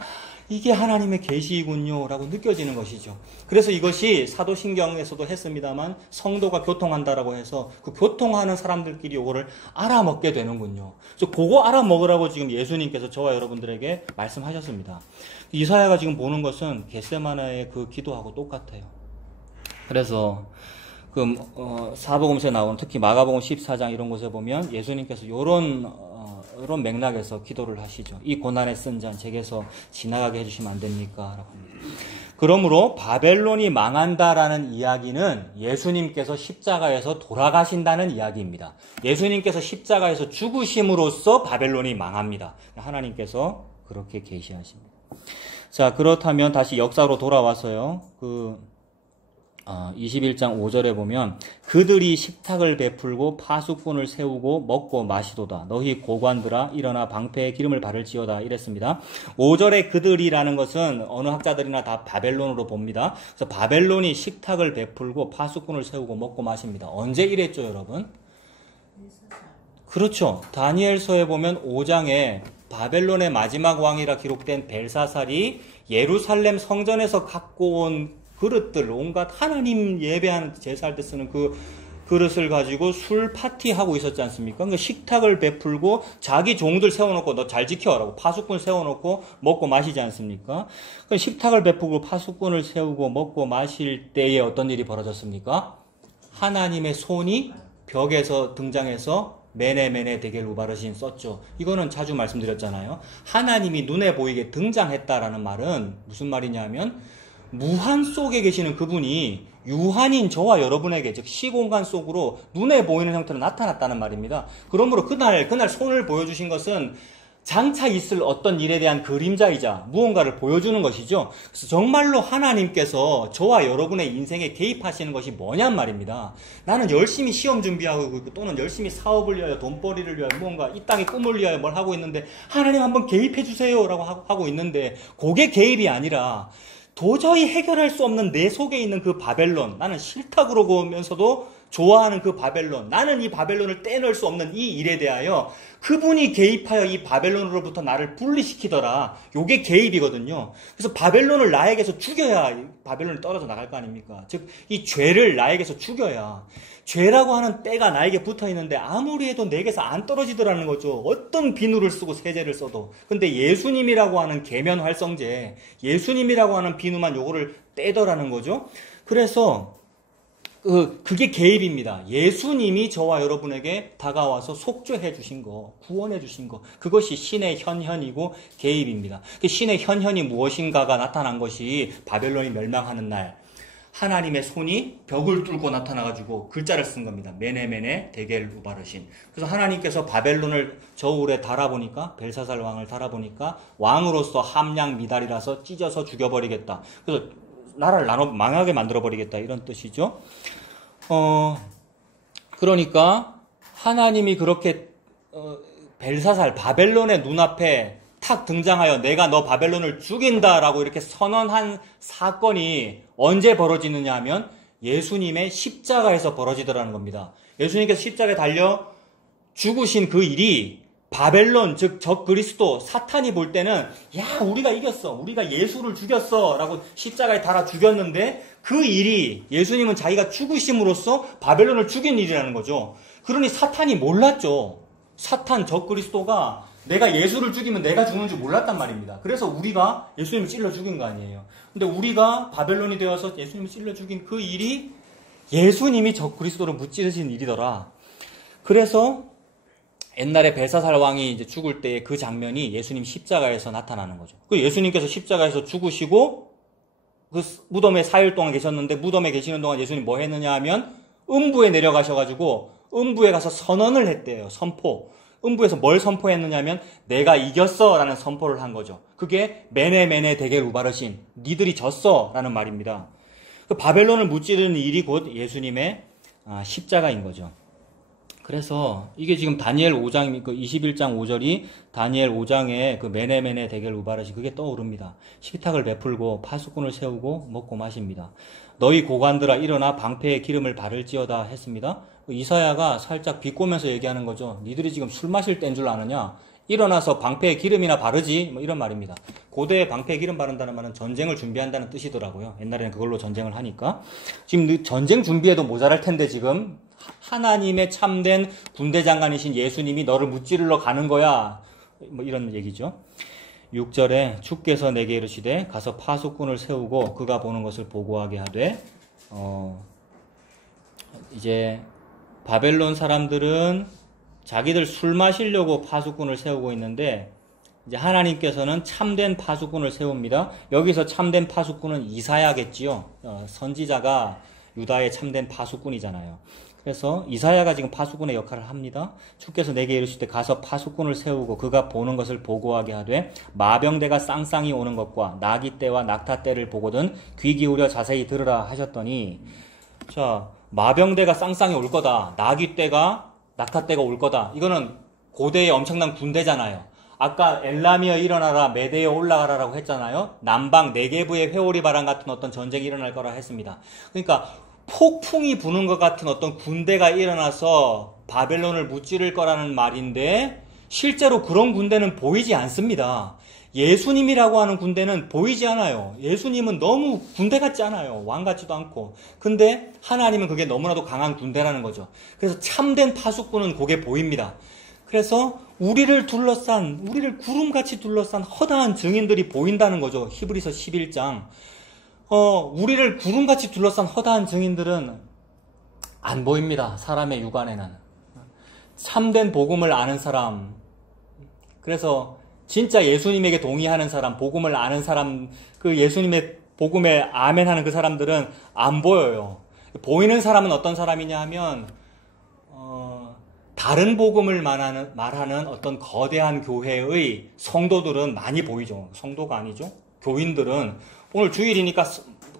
이게 하나님의 계시이군요 라고 느껴지는 것이죠. 그래서 이것이 사도신경에서도 했습니다만 성도가 교통한다라고 해서 그 교통하는 사람들끼리 요거를 알아먹게 되는군요. 그래서 그거 알아먹으라고 지금 예수님께서 저와 여러분들에게 말씀하셨습니다. 이사야가 지금 보는 것은 겟세마네의 그 기도하고 똑같아요. 그래서 그 사복음서에 나오는 특히 마가복음 14장 이런 곳에 보면 예수님께서 이런 맥락에서 기도를 하시죠. 이 고난에 쓴 잔 제게서 지나가게 해주시면 안 됩니까? 라고 합니다. 그러므로 바벨론이 망한다라는 이야기는 예수님께서 십자가에서 돌아가신다는 이야기입니다. 예수님께서 십자가에서 죽으심으로써 바벨론이 망합니다. 하나님께서 그렇게 계시하십니다. 자, 그렇다면 다시 역사로 돌아와서요. 21장 5절에 보면 그들이 식탁을 베풀고 파수꾼을 세우고 먹고 마시도다. 너희 고관들아 일어나 방패에 기름을 바를지어다 이랬습니다. 5절에 그들이라는 것은 어느 학자들이나 다 바벨론으로 봅니다. 그래서 바벨론이 식탁을 베풀고 파수꾼을 세우고 먹고 마십니다. 언제 이랬죠, 여러분? 그렇죠. 다니엘서에 보면 5장에 바벨론의 마지막 왕이라 기록된 벨사살이 예루살렘 성전에서 갖고 온 그릇들, 온갖 하나님 예배하는 제사할 때 쓰는 그 그릇을 가지고 술 파티하고 있었지 않습니까? 그러니까 식탁을 베풀고 자기 종들 세워놓고 너 잘 지켜라고 파수꾼 세워놓고 먹고 마시지 않습니까? 그럼 식탁을 베풀고 파수꾼을 세우고 먹고 마실 때에 어떤 일이 벌어졌습니까? 하나님의 손이 벽에서 등장해서 메네 데겔 우바르신 썼죠. 이거는 자주 말씀드렸잖아요. 하나님이 눈에 보이게 등장했다라는 말은 무슨 말이냐면 무한 속에 계시는 그분이 유한인 저와 여러분에게 즉 시공간 속으로 눈에 보이는 형태로 나타났다는 말입니다. 그러므로 그날 손을 보여주신 것은 장차 있을 어떤 일에 대한 그림자이자 무언가를 보여주는 것이죠. 그래서 정말로 하나님께서 저와 여러분의 인생에 개입하시는 것이 뭐냔 말입니다. 나는 열심히 시험 준비하고 있고 또는 열심히 사업을 위하여 돈벌이를 위하여 무언가 이 땅의 꿈을 위하여 뭘 하고 있는데 하나님 한번 개입해 주세요 라고 하고 있는데 그게 개입이 아니라 도저히 해결할 수 없는 내 속에 있는 그 바벨론, 나는 싫다 그러면서도 좋아하는 그 바벨론, 나는 이 바벨론을 떼낼 수 없는 이 일에 대하여 그분이 개입하여 이 바벨론으로부터 나를 분리시키더라. 요게 개입이거든요. 그래서 바벨론을 나에게서 죽여야 이 바벨론이 떨어져 나갈 거 아닙니까? 즉, 이 죄를 나에게서 죽여야. 죄라고 하는 때가 나에게 붙어 있는데 아무리 해도 내게서 안 떨어지더라는 거죠. 어떤 비누를 쓰고 세제를 써도. 근데 예수님이라고 하는 계면 활성제, 예수님이라고 하는 비누만 요거를 떼더라는 거죠. 그래서 그게 개입입니다. 예수님이 저와 여러분에게 다가와서 속죄해 주신 거, 구원해 주신 거, 그것이 신의 현현이고 개입입니다. 그 신의 현현이 무엇인가가 나타난 것이 바벨론이 멸망하는 날 하나님의 손이 벽을 뚫고 나타나가지고 글자를 쓴 겁니다. 메네 데겔 우바르신. 그래서 하나님께서 바벨론을 저울에 달아보니까 벨사살 왕을 달아보니까 왕으로서 함량 미달이라서 찢어서 죽여버리겠다. 그래서 나라를 나눠 망하게 만들어버리겠다 이런 뜻이죠. 그러니까 하나님이 그렇게 벨사살 바벨론의 눈앞에 탁 등장하여 내가 너 바벨론을 죽인다라고 이렇게 선언한 사건이 언제 벌어지느냐 하면 예수님의 십자가에서 벌어지더라는 겁니다. 예수님께서 십자가에 달려 죽으신 그 일이 바벨론 즉 적 그리스도 사탄이 볼 때는 야 우리가 이겼어 우리가 예수를 죽였어 라고 십자가에 달아 죽였는데 그 일이 예수님은 자기가 죽으심으로써 바벨론을 죽인 일이라는 거죠. 그러니 사탄이 몰랐죠. 사탄 적 그리스도가 내가 예수를 죽이면 내가 죽는 줄 몰랐단 말입니다. 그래서 우리가 예수님을 찔러 죽인 거 아니에요. 근데 우리가 바벨론이 되어서 예수님을 찔러 죽인 그 일이 예수님이 적 그리스도를 무찌르신 일이더라. 그래서 옛날에 벨사살 왕이 이제 죽을 때의 그 장면이 예수님 십자가에서 나타나는 거죠. 그 예수님께서 십자가에서 죽으시고 그 무덤에 4일 동안 계셨는데 무덤에 계시는 동안 예수님 뭐 했느냐 하면 음부에 내려가셔가지고 음부에 가서 선언을 했대요. 선포. 음부에서 뭘 선포했느냐 하면 내가 이겼어 라는 선포를 한 거죠. 그게 메네 데겔 우바르신 니들이 졌어 라는 말입니다. 그 바벨론을 무찌르는 일이 곧 예수님의 십자가인 거죠. 그래서 이게 지금 다니엘 5장, 그 21장 5절이 다니엘 5장에 그 메네 데겔 우바르신 그게 떠오릅니다. 식탁을 베풀고 파수꾼을 세우고 먹고 마십니다. 너희 고관들아 일어나 방패에 기름을 바를지어다 했습니다. 이사야가 살짝 비꼬면서 얘기하는 거죠. 니들이 지금 술 마실 때인 줄 아느냐? 일어나서 방패에 기름이나 바르지? 뭐 이런 말입니다. 고대에 방패에 기름 바른다는 말은 전쟁을 준비한다는 뜻이더라고요. 옛날에는 그걸로 전쟁을 하니까. 지금 전쟁 준비해도 모자랄 텐데 지금 하나님의 참된 군대 장관이신 예수님이 너를 무찌르러 가는 거야. 뭐 이런 얘기죠. 6절에 주께서 내게 이르시되 가서 파수꾼을 세우고 그가 보는 것을 보고하게 하되 이제 바벨론 사람들은 자기들 술 마시려고 파수꾼을 세우고 있는데 이제 하나님께서는 참된 파수꾼을 세웁니다. 여기서 참된 파수꾼은 이사야겠지요. 선지자가 유다의 참된 파수꾼이잖아요. 그래서 이사야가 지금 파수꾼의 역할을 합니다. 주께서 내게 이르시되 가서 파수꾼을 세우고 그가 보는 것을 보고하게 하되 마병대가 쌍쌍이 오는 것과 나귀 떼와 낙타 떼를 보거든 귀 기울여 자세히 들으라 하셨더니 자 마병대가 쌍쌍이 올 거다. 나귀 떼가 낙타 떼가 올 거다. 이거는 고대의 엄청난 군대잖아요. 아까 엘라미어 일어나라 메대에 올라가라라고 했잖아요. 남방 네게브의 회오리 바람 같은 어떤 전쟁이 일어날 거라 했습니다. 그러니까 폭풍이 부는 것 같은 어떤 군대가 일어나서 바벨론을 무찌를 거라는 말인데 실제로 그런 군대는 보이지 않습니다. 예수님이라고 하는 군대는 보이지 않아요. 예수님은 너무 군대 같지 않아요. 왕 같지도 않고. 근데 하나님은 그게 너무나도 강한 군대라는 거죠. 그래서 참된 파수꾼은 그게 보입니다. 그래서 우리를 구름같이 둘러싼 허다한 증인들이 보인다는 거죠. 히브리서 11장. 우리를 구름같이 둘러싼 허다한 증인들은 안 보입니다. 사람의 육안에는. 참된 복음을 아는 사람, 그래서 진짜 예수님에게 동의하는 사람, 복음을 아는 사람, 그 예수님의 복음에 아멘하는 그 사람들은 안 보여요. 보이는 사람은 어떤 사람이냐 하면 다른 복음을 말하는 어떤 거대한 교회의 성도들은 많이 보이죠. 성도가 아니죠. 교인들은 오늘 주일이니까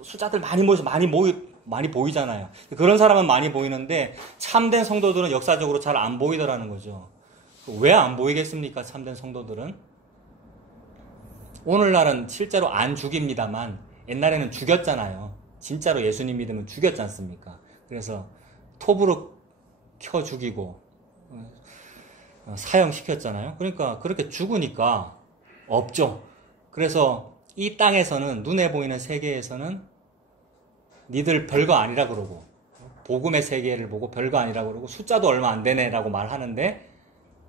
숫자들 많이 보이잖아요. 그런 사람은 많이 보이는데 참된 성도들은 역사적으로 잘 안 보이더라는 거죠. 왜 안 보이겠습니까? 참된 성도들은. 오늘날은 실제로 안 죽입니다만 옛날에는 죽였잖아요. 진짜로 예수님 믿으면 죽였지 않습니까? 그래서 톱으로 켜 죽이고 사형시켰잖아요. 그러니까 그렇게 죽으니까 없죠. 그래서 이 땅에서는, 눈에 보이는 세계에서는 니들 별거 아니라 그러고, 복음의 세계를 보고 별거 아니라 그러고, 숫자도 얼마 안 되네라고 말하는데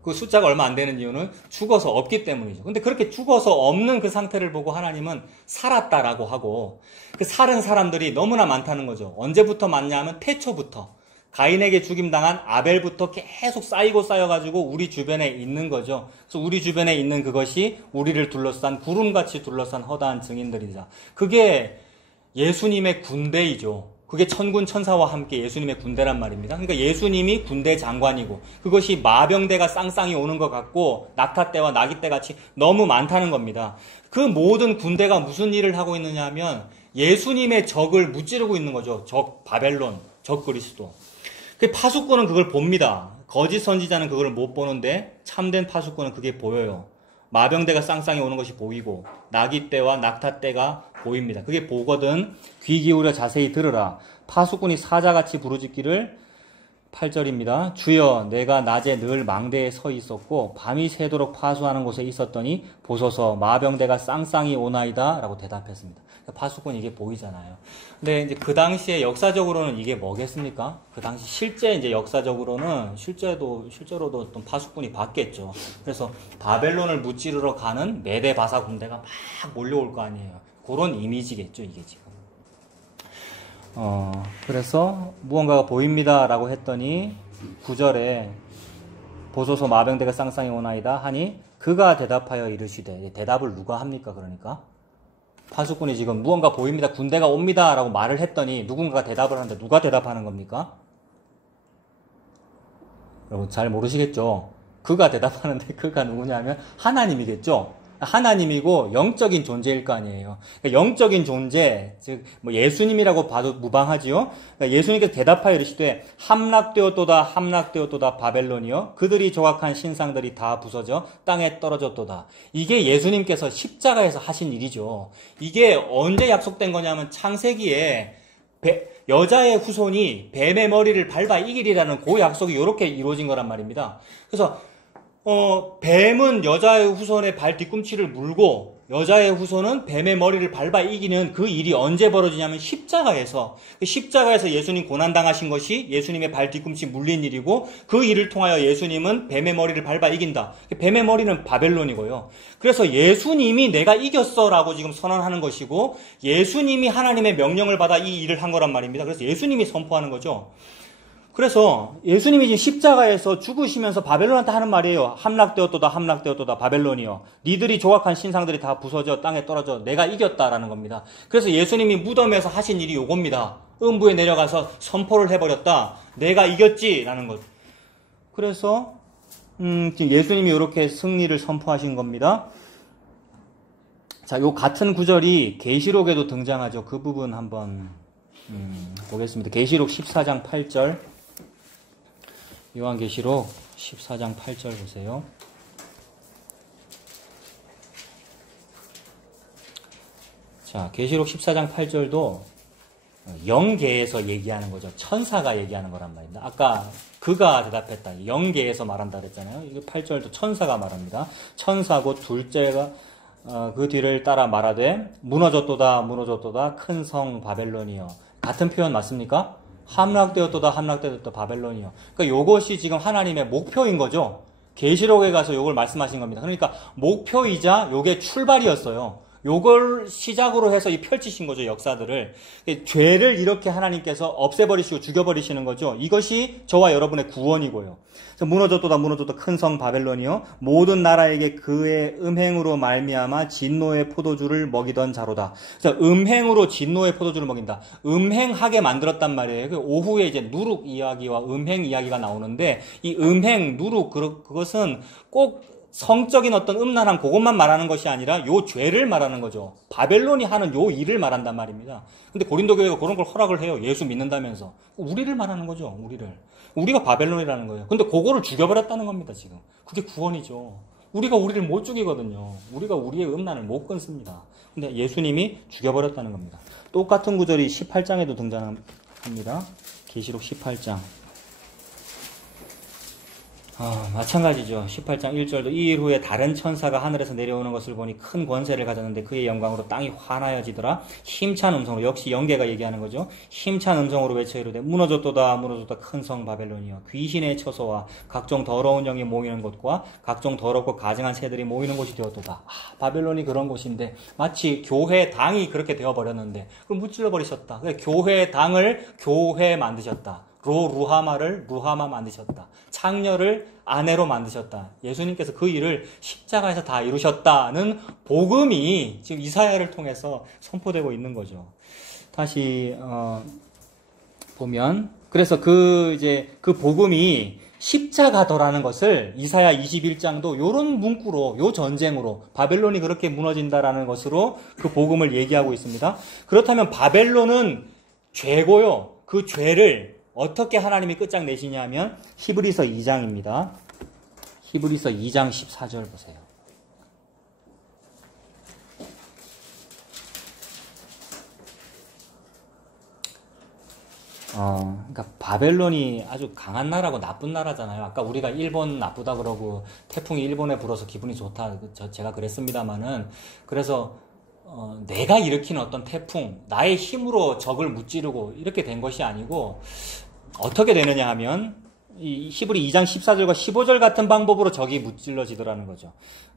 그 숫자가 얼마 안 되는 이유는 죽어서 없기 때문이죠. 근데 그렇게 죽어서 없는 그 상태를 보고 하나님은 살았다라고 하고, 그 살은 사람들이 너무나 많다는 거죠. 언제부터 많냐 하면 태초부터, 가인에게 죽임당한 아벨부터 계속 쌓여가지고 우리 주변에 있는 거죠. 그래서 우리 주변에 있는 그것이 우리를 둘러싼, 구름같이 둘러싼 허다한 증인들이자, 그게 예수님의 군대이죠. 그게 천군 천사와 함께 예수님의 군대란 말입니다. 그러니까 예수님이 군대 장관이고, 그것이 마병대가 쌍쌍이 오는 것 같고 낙타떼와 나귀떼 같이 너무 많다는 겁니다. 그 모든 군대가 무슨 일을 하고 있느냐 하면 예수님의 적을 무찌르고 있는 거죠. 적 바벨론, 적 그리스도. 그 파수꾼은 그걸 봅니다. 거짓 선지자는 그걸 못 보는데 참된 파수꾼은 그게 보여요. 마병대가 쌍쌍이 오는 것이 보이고 나귀떼와 낙타떼가 보입니다. 그게 보거든 귀 기울여 자세히 들으라. 파수꾼이 사자같이 부르짖기를, 8절입니다. 주여, 내가 낮에 늘 망대에 서 있었고 밤이 새도록 파수하는 곳에 있었더니 보소서 마병대가 쌍쌍이 오나이다 라고 대답했습니다. 파수꾼이 이게 보이잖아요. 근데 이제 그 당시에 역사적으로는 이게 뭐겠습니까? 그 당시 실제 이제 역사적으로는 실제로도 어떤 파수꾼이 봤겠죠. 그래서 바벨론을 무찌르러 가는 메대 바사 군대가 막 몰려올 거 아니에요. 그런 이미지겠죠, 이게 지금. 그래서 무언가가 보입니다 라고 했더니 9절에 보소서 마병대가 쌍쌍이 오나이다 하니 그가 대답하여 이르시되, 대답을 누가 합니까? 그러니까 파수꾼이 지금 무언가 보입니다, 군대가 옵니다 라고 말을 했더니 누군가가 대답을 하는데 누가 대답하는 겁니까? 여러분 잘 모르시겠죠? 그가 대답하는데 그가 누구냐면 하나님이겠죠? 하나님이고 영적인 존재일 거 아니에요. 그러니까 영적인 존재, 즉 뭐 예수님이라고 봐도 무방하지요. 그러니까 예수님께서 대답하여 이르시되 함락되었도다 바벨론이요, 그들이 조각한 신상들이 다 부서져 땅에 떨어졌도다. 이게 예수님께서 십자가에서 하신 일이죠. 이게 언제 약속된 거냐면 창세기에 여자의 후손이 뱀의 머리를 밟아 이기리라는 그 약속이 이렇게 이루어진 거란 말입니다. 그래서 뱀은 여자의 후손의 발 뒤꿈치를 물고 여자의 후손은 뱀의 머리를 밟아 이기는 그 일이 언제 벌어지냐면 십자가에서 예수님 고난당하신 것이 예수님의 발 뒤꿈치 물린 일이고, 그 일을 통하여 예수님은 뱀의 머리를 밟아 이긴다. 뱀의 머리는 바벨론이고요. 그래서 예수님이 내가 이겼어 라고 지금 선언하는 것이고, 예수님이 하나님의 명령을 받아 이 일을 한 거란 말입니다. 그래서 예수님이 선포하는 거죠. 그래서 예수님이 지금 십자가에서 죽으시면서 바벨론한테 하는 말이에요. 함락되었도다 바벨론이여, 니들이 조각한 신상들이 다 부서져 땅에 떨어져 내가 이겼다라는 겁니다. 그래서 예수님이 무덤에서 하신 일이 요겁니다. 음부에 내려가서 선포를 해버렸다. 내가 이겼지라는 것. 그래서 지금 예수님이 이렇게 승리를 선포하신 겁니다. 자, 요 같은 구절이 계시록에도 등장하죠. 그 부분 한번 보겠습니다. 계시록 14장 8절. 요한계시록 14장 8절 보세요. 자, 계시록 14장 8절도 영계에서 얘기하는 거죠. 천사가 얘기하는 거란 말입니다. 아까 그가 대답했다. 영계에서 말한다 그랬잖아요. 이게 8절도 천사가 말합니다. 천사고 둘째가 그 뒤를 따라 말하되 무너졌도다 무너졌도다 큰 성 바벨론이여. 같은 표현 맞습니까? 함락되었도다 함락되었도다 바벨론이요. 그러니까 이것이 지금 하나님의 목표인 거죠. 계시록에 가서 이걸 말씀하신 겁니다. 그러니까 목표이자 요게 출발이었어요. 요걸 시작으로 해서 이 펼치신 거죠, 역사들을. 죄를 이렇게 하나님께서 없애버리시고 죽여버리시는 거죠. 이것이 저와 여러분의 구원이고요. 무너졌도다 무너졌도다 큰 성 바벨론이요 모든 나라에게 그의 음행으로 말미암아 진노의 포도주를 먹이던 자로다. 그래서 음행으로 진노의 포도주를 먹인다. 음행하게 만들었단 말이에요. 오후에 이제 누룩 이야기와 음행 이야기가 나오는데 이 음행, 누룩 그것은 꼭 성적인 어떤 음란한 그것만 말하는 것이 아니라 요 죄를 말하는 거죠. 바벨론이 하는 요 일을 말한단 말입니다. 근데 고린도 교회가 그런 걸 허락을 해요. 예수 믿는다면서. 우리를 말하는 거죠. 우리가 바벨론이라는 거예요. 근데 그거를 죽여버렸다는 겁니다, 지금. 그게 구원이죠. 우리가 우리를 못 죽이거든요. 우리가 우리의 음란을 못 끊습니다. 근데 예수님이 죽여버렸다는 겁니다. 똑같은 구절이 18장에도 등장합니다. 계시록 18장. 마찬가지죠. 18장 1절도 이 일 후에 다른 천사가 하늘에서 내려오는 것을 보니 큰 권세를 가졌는데 그의 영광으로 땅이 환하여지더라. 힘찬 음성으로, 역시 영계가 얘기하는 거죠. 힘찬 음성으로 외쳐 이르되 무너졌도다 무너졌다 큰 성 바벨론이여 귀신의 처소와 각종 더러운 영이 모이는 곳과 각종 더럽고 가증한 새들이 모이는 곳이 되었도다. 바벨론이 그런 곳인데 마치 교회 당이 그렇게 되어버렸는데 그걸 무찔러 버리셨다. 교회 당을 교회 만드셨다. 루하마를 루하마 만드셨다. 창녀를 아내로 만드셨다. 예수님께서 그 일을 십자가에서 다 이루셨다는 복음이 지금 이사야를 통해서 선포되고 있는 거죠. 다시 보면 그래서 그 복음이 십자가더라는 것을 이사야 21장도 요런 문구로 요 전쟁으로 바벨론이 그렇게 무너진다라는 것으로 그 복음을 얘기하고 있습니다. 그렇다면 바벨론은 죄고요. 그 죄를 어떻게 하나님이 끝장내시냐 하면 히브리서 2장입니다. 히브리서 2장 14절 보세요. 그러니까 바벨론이 아주 강한 나라고 나쁜 나라잖아요. 아까 우리가 일본 나쁘다 그러고 태풍이 일본에 불어서 기분이 좋다. 제가 그랬습니다만은 그래서 내가 일으키는 어떤 태풍, 나의 힘으로 적을 무찌르고 이렇게 된 것이 아니고 어떻게 되느냐 하면 이 히브리 2장 14절과 15절 같은 방법으로 적이 무찔러지더라는 거죠.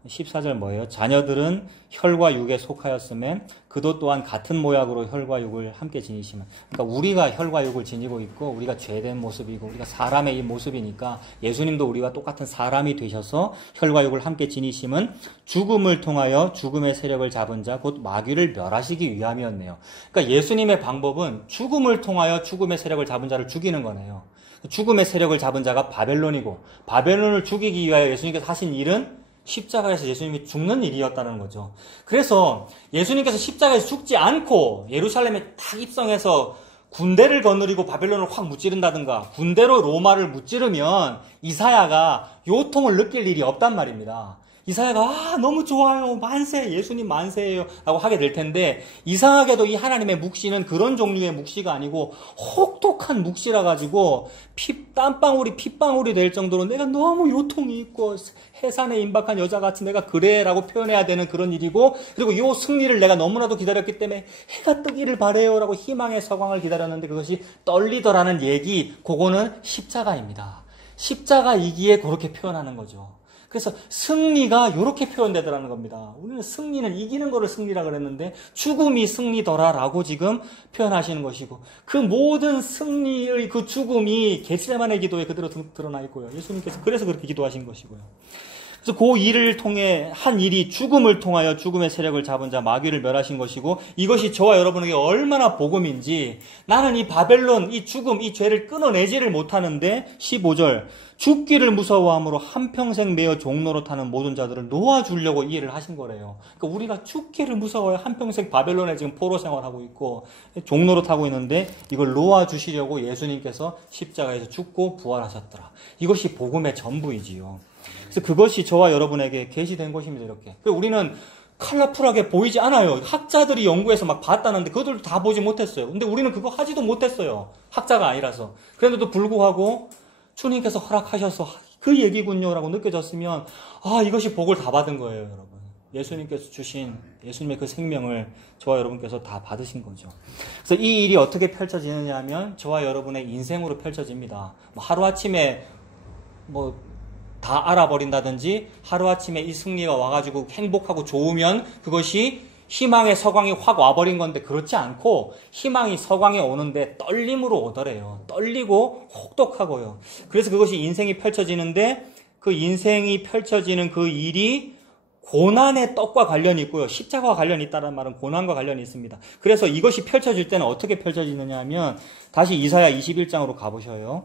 14절 뭐예요? 자녀들은 혈과 육에 속하였음에 그도 또한 같은 모양으로 혈과 육을 함께 지니시면, 그러니까 우리가 혈과 육을 지니고 있고 우리가 죄된 모습이고 우리가 사람의 이 모습이니까 예수님도 우리와 똑같은 사람이 되셔서 혈과 육을 함께 지니심은 죽음을 통하여 죽음의 세력을 잡은 자 곧 마귀를 멸하시기 위함이었네요. 그러니까 예수님의 방법은 죽음을 통하여 죽음의 세력을 잡은 자를 죽이는 거네요. 죽음의 세력을 잡은 자가 바벨론이고 바벨론을 죽이기 위하여 예수님께서 하신 일은 십자가에서 예수님이 죽는 일이었다는 거죠. 그래서 예수님께서 십자가에서 죽지 않고 예루살렘에 딱 입성해서 군대를 거느리고 바벨론을 확 무찌른다든가 군대로 로마를 무찌르면 이사야가 요통을 느낄 일이 없단 말입니다. 이사야가 너무 좋아요, 만세, 예수님 만세예요 라고 하게 될 텐데, 이상하게도 이 하나님의 묵시는 그런 종류의 묵시가 아니고 혹독한 묵시라 가지고 땀방울이 핏방울이 될 정도로 내가 너무 요통이 있고 해산에 임박한 여자 같은 내가 그래 라고 표현해야 되는 그런 일이고, 그리고 이 승리를 내가 너무나도 기다렸기 때문에 해가 뜨기를 바래요 라고 희망의 서광을 기다렸는데 그것이 떨리더라는 얘기, 그거는 십자가입니다. 십자가이기에 그렇게 표현하는 거죠. 그래서 승리가 이렇게 표현되더라는 겁니다. 우리는 승리는 이기는 거를 승리라 그랬는데 죽음이 승리더라라고 지금 표현하시는 것이고, 그 모든 승리의 그 죽음이 겟세마네 기도에 그대로 드러나 있고요. 예수님께서 그래서 그렇게 기도하신 것이고요. 그래서 그 일을 통해 한 일이 죽음을 통하여 죽음의 세력을 잡은 자 마귀를 멸하신 것이고, 이것이 저와 여러분에게 얼마나 복음인지, 나는 이 바벨론, 이 죽음, 이 죄를 끊어내지를 못하는데 15절 죽기를 무서워함으로 한평생 매어 종로로 타는 모든 자들을 놓아주려고 이 일을 하신 거래요. 그러니까 우리가 죽기를 무서워요. 한평생 바벨론에 지금 포로 생활하고 있고 종로로 타고 있는데 이걸 놓아주시려고 예수님께서 십자가에서 죽고 부활하셨더라. 이것이 복음의 전부이지요. 그래서 그것이 저와 여러분에게 계시된 것입니다. 이렇게. 그리고 우리는 컬러풀하게 보이지 않아요. 학자들이 연구해서 막 봤다는데 그것들도 다 보지 못했어요. 근데 우리는 그거 하지도 못했어요. 학자가 아니라서. 그런데도 불구하고 주님께서 허락하셔서 그 얘기군요 라고 느껴졌으면 이것이 복을 다 받은 거예요, 여러분. 예수님께서 주신 예수님의 그 생명을 저와 여러분께서 다 받으신 거죠. 그래서 이 일이 어떻게 펼쳐지느냐 하면 저와 여러분의 인생으로 펼쳐집니다. 하루아침에 다 알아버린다든지 하루아침에 이 승리가 와가지고 행복하고 좋으면 그것이 희망의 서광이 확 와버린 건데 그렇지 않고 희망이 서광에 오는데 떨림으로 오더래요. 떨리고 혹독하고요. 그래서 그것이 인생이 펼쳐지는데 그 인생이 펼쳐지는 그 일이 고난의 떡과 관련이 있고요. 십자가와 관련이 있다는 말은 고난과 관련이 있습니다. 그래서 이것이 펼쳐질 때는 어떻게 펼쳐지느냐 하면 다시 이사야 21장으로 가보셔요.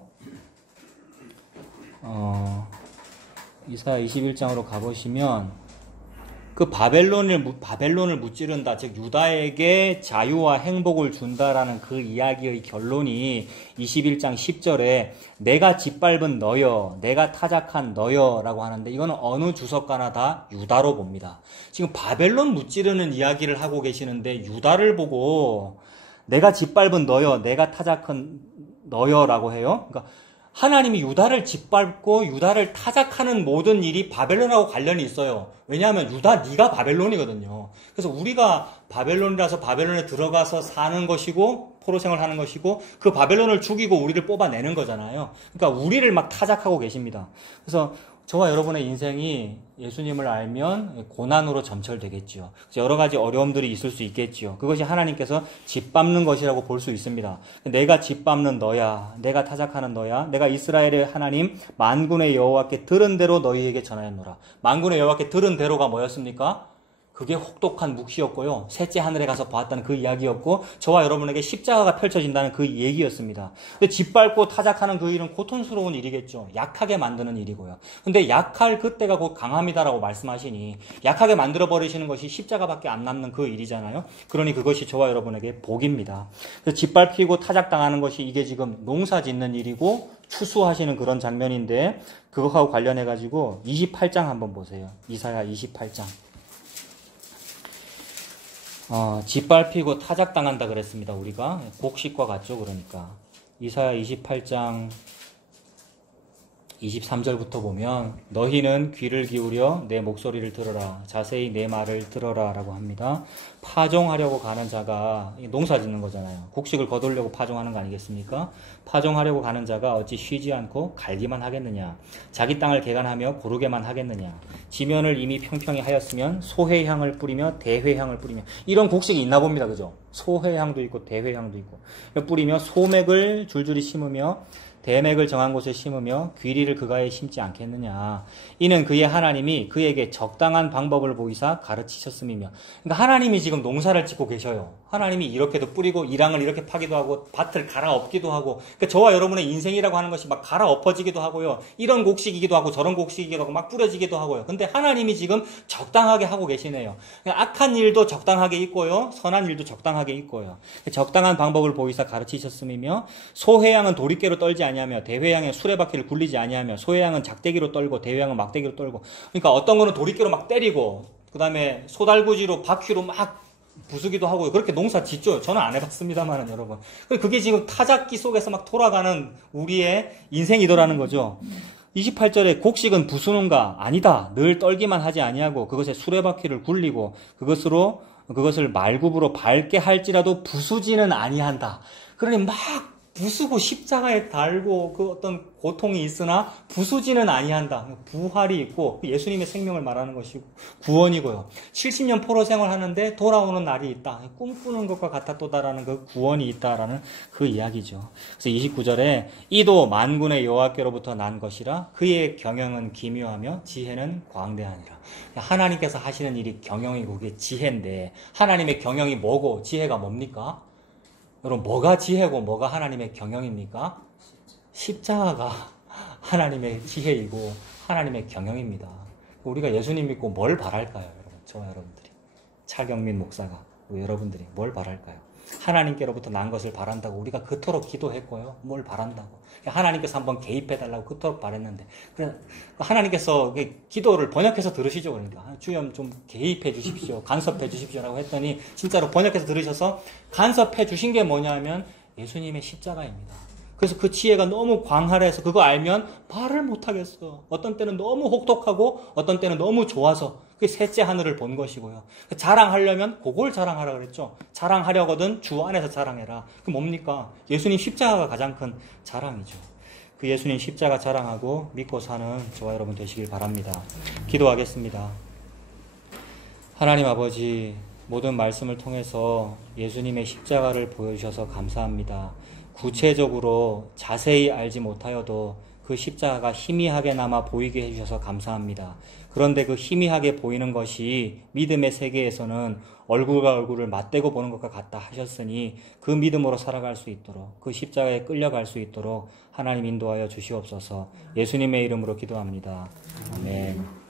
이사야 21장으로 가보시면 그 바벨론을 무찌른다, 즉 유다에게 자유와 행복을 준다라는 그 이야기의 결론이 21장 10절에 내가 짓밟은 너여, 내가 타작한 너여라고 하는데 이거는 어느 주석가나 다 유다로 봅니다. 지금 바벨론 무찌르는 이야기를 하고 계시는데 유다를 보고 내가 짓밟은 너여, 내가 타작한 너여라고 해요. 그러니까 하나님이 유다를 짓밟고 유다를 타작하는 모든 일이 바벨론하고 관련이 있어요. 왜냐하면 유다 네가 바벨론이거든요. 그래서 우리가 바벨론이라서 바벨론에 들어가서 사는 것이고 포로 생활하는 것이고 그 바벨론을 죽이고 우리를 뽑아내는 거잖아요. 그러니까 우리를 막 타작하고 계십니다. 그래서 저와 여러분의 인생이 예수님을 알면 고난으로 점철되겠지요. 여러 가지 어려움들이 있을 수 있겠지요. 그것이 하나님께서 짓밟는 것이라고 볼 수 있습니다. 내가 짓밟는 너야, 내가 타작하는 너야, 내가 이스라엘의 하나님 만군의 여호와께 들은 대로 너희에게 전하였노라. 만군의 여호와께 들은 대로가 뭐였습니까? 그게 혹독한 묵시였고요. 셋째 하늘에 가서 보았다는 그 이야기였고 저와 여러분에게 십자가가 펼쳐진다는 그 얘기였습니다. 근데 짓밟고 타작하는 그 일은 고통스러운 일이겠죠. 약하게 만드는 일이고요. 근데 약할 그때가 곧 강함이다라고 말씀하시니 약하게 만들어버리시는 것이 십자가밖에 안 남는 그 일이잖아요. 그러니 그것이 저와 여러분에게 복입니다. 그래서 짓밟히고 타작당하는 것이 이게 지금 농사 짓는 일이고 추수하시는 그런 장면인데 그것하고 관련해가지고 28장 한번 보세요. 이사야 28장. 짓밟히고 타작당한다 그랬습니다. 우리가 곡식과 같죠. 그러니까 이사야 28장 23절부터 보면 너희는 귀를 기울여 내 목소리를 들어라. 자세히 내 말을 들어라 라고 합니다. 파종하려고 가는 자가 농사 짓는 거잖아요. 곡식을 거두려고 파종하는 거 아니겠습니까? 파종하려고 가는 자가 어찌 쉬지 않고 갈기만 하겠느냐. 자기 땅을 개간하며 고르게만 하겠느냐. 지면을 이미 평평히 하였으면 소회향을 뿌리며 대회향을 뿌리며 이런 곡식이 있나 봅니다. 그죠? 소회향도 있고 대회향도 있고 뿌리며 소맥을 줄줄이 심으며 대맥을 정한 곳에 심으며 귀리를 그가에 심지 않겠느냐. 이는 그의 하나님이 그에게 적당한 방법을 보이사 가르치셨음이며. 그러니까 하나님이 지금 농사를 짓고 계셔요. 하나님이 이렇게도 뿌리고 이랑을 이렇게 파기도 하고 밭을 갈아엎기도 하고. 그러니까 저와 여러분의 인생이라고 하는 것이 막 갈아엎어지기도 하고요. 이런 곡식이기도 하고 저런 곡식이기도 하고 막 뿌려지기도 하고요. 근데 하나님이 지금 적당하게 하고 계시네요. 그러니까 악한 일도 적당하게 있고요. 선한 일도 적당하게 있고요. 적당한 방법을 보이사 가르치셨음이며 소회양은 도리깨로 떨지 아니하며 대회양의 수레바퀴를 굴리지 아니하며 소회양은 작대기로 떨고 대회양은 막대기로 떨고. 그러니까 어떤 거는 도리깨로 막 때리고 그 다음에 소달구지로 바퀴로 막 부수기도 하고 그렇게 농사 짓죠. 저는 안 해봤습니다만은 여러분. 그게 지금 타작기 속에서 막 돌아가는 우리의 인생이더라는 거죠. 28절에 곡식은 부수는가? 아니다. 늘 떨기만 하지 아니하고 그것에 수레바퀴를 굴리고 그것을 말굽으로 밟게 할지라도 부수지는 아니한다. 그러니 막 부수고 십자가에 달고 그 어떤 고통이 있으나 부수지는 아니한다. 부활이 있고 예수님의 생명을 말하는 것이고 구원이고요. 70년 포로 생활하는데 돌아오는 날이 있다. 꿈꾸는 것과 같았도다라는 그 구원이 있다라는 그 이야기죠. 그래서 29절에 이도 만군의 여호와께로부터 난 것이라 그의 경영은 기묘하며 지혜는 광대하니라. 하나님께서 하시는 일이 경영이고 그게 지혜인데 하나님의 경영이 뭐고 지혜가 뭡니까? 여러분 뭐가 지혜고 뭐가 하나님의 경영입니까? 십자가가 하나님의 지혜이고 하나님의 경영입니다. 우리가 예수님 믿고 뭘 바랄까요? 여러분? 저와 여러분들이 차경민 목사가 여러분들이 뭘 바랄까요? 하나님께로부터 난 것을 바란다고 우리가 그토록 기도했고요. 뭘 바란다고 하나님께서 한번 개입해달라고 그토록 바랬는데 그래 하나님께서 기도를 번역해서 들으시죠. 그러니까 주여 좀 개입해 주십시오. 간섭해 주십시오라고 했더니 진짜로 번역해서 들으셔서 간섭해 주신 게 뭐냐면 예수님의 십자가입니다. 그래서 그 지혜가 너무 광활해서 그거 알면 말을 못하겠어. 어떤 때는 너무 혹독하고 어떤 때는 너무 좋아서 그게 셋째 하늘을 본 것이고요. 자랑하려면 그걸 자랑하라 그랬죠. 자랑하려거든 주 안에서 자랑해라. 그 뭡니까? 예수님 십자가가 가장 큰 자랑이죠. 그 예수님 십자가 자랑하고 믿고 사는 저와 여러분 되시길 바랍니다. 기도하겠습니다. 하나님 아버지, 모든 말씀을 통해서 예수님의 십자가를 보여주셔서 감사합니다. 구체적으로 자세히 알지 못하여도 그 십자가가 희미하게나마 보이게 해주셔서 감사합니다. 그런데 그 희미하게 보이는 것이 믿음의 세계에서는 얼굴과 얼굴을 맞대고 보는 것과 같다 하셨으니 그 믿음으로 살아갈 수 있도록, 그 십자가에 끌려갈 수 있도록 하나님 인도하여 주시옵소서. 예수님의 이름으로 기도합니다. 아멘.